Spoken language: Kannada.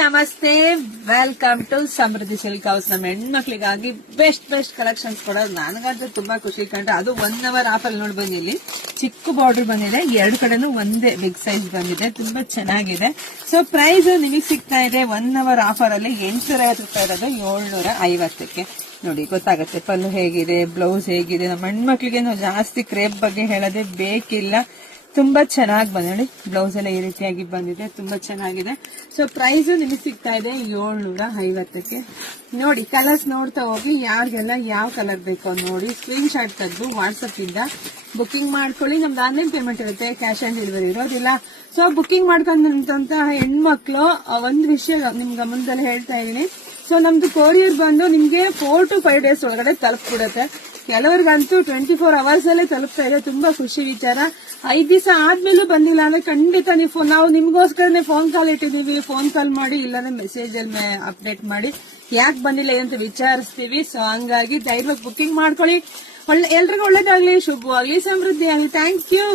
ನಮಸ್ತೆ, welcome to Samriddhi silk house. ನಮ್ಮ ಹೆಣ್ಮಕ್ಳಿಗಾಗಿ ಬೆಸ್ಟ್ ಕಲೆಕ್ಷನ್ಸ್ ಕೊಡೋದು ನನಗಂತೂ ತುಂಬಾ ಖುಷಿ ಕಂಡ್ರೆ. ಅದು 1 hour ಆಫರ್ ನೋಡಿ ಬಂದಿ. ಇಲ್ಲಿ ಚಿಕ್ಕ ಬಾರ್ಡರ್ ಬಂದಿದೆ, 2 ಕಡೆನೂ ಒಂದೇ ಬಿಗ್ ಸೈಜ್ ಬಂದಿದೆ, ತುಂಬಾ ಚೆನ್ನಾಗಿದೆ. ಸೊ ಪ್ರೈಸ್ ನಿಮಗೆ ಸಿಗ್ತಾ ಇದೆ 1 hour ಆಫರ್ ಅಲ್ಲಿ 850 ರೂಪಾಯಿ ಇರೋದು 750ಕ್ಕೆ. ನೋಡಿ ಗೊತ್ತಾಗುತ್ತೆ ಪಲ್ಲು ಹೇಗಿದೆ, ಬ್ಲೌಸ್ ಹೇಗಿದೆ. ನಮ್ಮ ಹೆಣ್ಮಕ್ಳಿಗೆ ನಾವು ಜಾಸ್ತಿ ಕ್ರೇಪ್ ಬಗ್ಗೆ ಹೇಳೋದೇ ಬೇಕಿಲ್ಲ. ತುಂಬಾ ಚೆನ್ನಾಗಿ ಬಂದಿ. ಬ್ಲೌಸ್ ಎಲ್ಲ ಈ ರೀತಿಯಾಗಿ ಬಂದಿದೆ, ತುಂಬಾ ಚೆನ್ನಾಗಿದೆ. ಸೊ ಪ್ರೈಸ್ ನಿಮಗೆ ಸಿಗ್ತಾ ಇದೆ 750ಕ್ಕೆ. ನೋಡಿ ಕಲರ್ಸ್ ನೋಡ್ತಾ ಹೋಗಿ, ಯಾರಿಗೆಲ್ಲ ಯಾವ ಕಲರ್ ಬೇಕೋ ನೋಡಿ ಸ್ಕ್ರೀನ್ ಶಾಟ್ ತೆಗೆದು ವಾಟ್ಸ್ಆಪ್ ಇಂದ ಬುಕಿಂಗ್ ಮಾಡ್ಕೊಳ್ಳಿ. ನಮ್ದು ಆನ್ಲೈನ್ ಪೇಮೆಂಟ್ ಇರುತ್ತೆ, ಕ್ಯಾಶ್ ಆನ್ ಡೆಲಿವರಿ ಇರೋದಿಲ್ಲ. ಸೊ ಬುಕಿಂಗ್ ಮಾಡ್ಕೊಂಡಂತ ಹೆಣ್ಮಕ್ಳು ಒಂದು ವಿಷಯ ನಿಮ್ಗೆ ಮುಂದೆಲ್ಲ ಹೇಳ್ತಾ ಇದೀನಿ. ಸೊ ನಮ್ದು ಕೊರಿಯರ್ ಬಂದು ನಿಮ್ಗೆ 4 to 5 days ಒಳಗಡೆ ತಲುಪಿಬಿಡುತ್ತೆ. ಕೆಲವರಿಗಂತೂ 24 hours ಅಲ್ಲೇ ತಲುಪ್ತಾ ಇದೆ. ತುಂಬಾ ಖುಷಿ ವಿಚಾರ. 5 ದಿವಸ ಆದ್ಮೇಲೂ ಬಂದಿಲ್ಲ ಅಂದ್ರೆ ಖಂಡಿತ ನಾವು ನಿಮ್ಗೋಸ್ಕರನೇ ಫೋನ್ ಕಾಲ್ ಇಟ್ಟಿದೀವಿ. ಫೋನ್ ಕಾಲ್ ಮಾಡಿ ಇಲ್ಲಾಂದ್ರೆ ಮೆಸೇಜ್ ಅಲ್ಲಿ ಅಪ್ಡೇಟ್ ಮಾಡಿ ಯಾಕೆ ಬಂದಿಲ್ಲ ಅಂತ ವಿಚಾರಿಸ್ತೀವಿ. ಸೊ ಹಂಗಾಗಿ ಧೈರ್ಯವಾಗಿ ಬುಕಿಂಗ್ ಮಾಡ್ಕೊಳ್ಳಿ. ಎಲ್ರಿಗೂ ಒಳ್ಳೇದಾಗ್ಲಿ, ಶುಭವಾಗ್ಲಿ, ಸಮೃದ್ಧಿ ಆಗ್ಲಿ. Thank you.